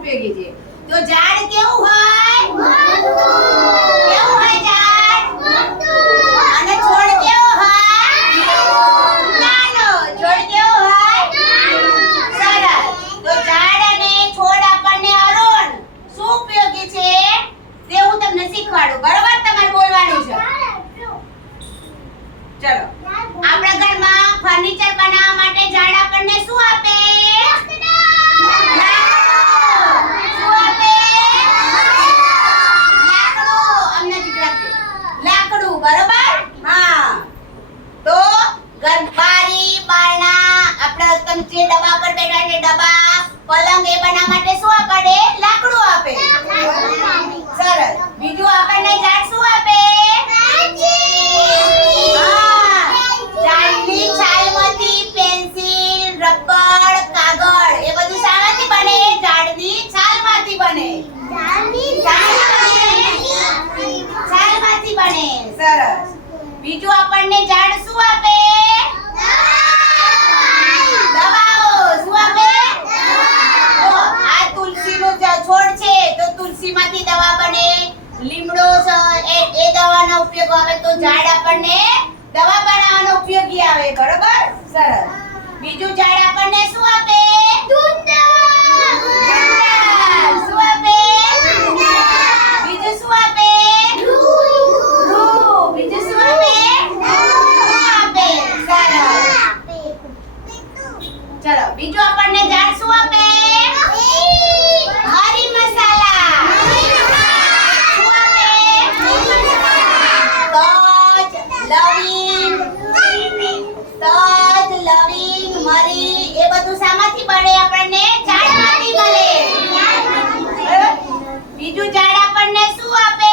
ઉપયોગી છે. તો ઝાડ કેવું હોય? કેવું હોય ઝાડ? અને છોડ કેવો હોય? નાનો. છોડ કેવો હોય? સરસ. તો ઝાડ અને છોડ આપણને અરુણ. શું ઉપયોગી છે? તે હું તમને શીખવાડું. બરોબર તમારે બોલવાનું છે. ચલો. આપણા ઘરમાં ફર્નિચર બનાવવા માટે ઝાડ આપણને શું આપે લાકડું. શું આપે લાકડું અમને નજીક રાખજો. બરોબર? હા. તો ગરબારી બારણા, આપણે તમે જે ડબ્બા પર બેઠા છે, ડબ્બા, પલંગ એ બનાવવા માટે શું આપણને લાકડું આપે સરસ બીજું આપણને ઝાડ શું આપે હા ઝાડની છાલમાંથી પેન્સિલ રબર કાગળ એ બધું શામાંથી બને ઝાડની છાલમાંથી બને છાલમાંથી બને સરસ. બીજું આપણને ઝાડ શું આપે? દવાઓ. શું આપે? તો આ તુલસીનો જ છોડ છે. તો તુલસીમાંથી દવા બને. લીમડો એ એ દવાનો ઉપયોગ આવે તો ઝાડ આપણને દવા બનાવવાનો ઉપયોગી આવે. બરોબર? સરસ. બીજું ઝાડ આપણને શું આપે? આપણને જાણ શું આપે. હરી મસાલા. તજ, લવિંગ. તજ, લવિંગ, મરી. એ બધું શામાંથી બને આપણને? બીજું ઝાડ આપણને શું આપે?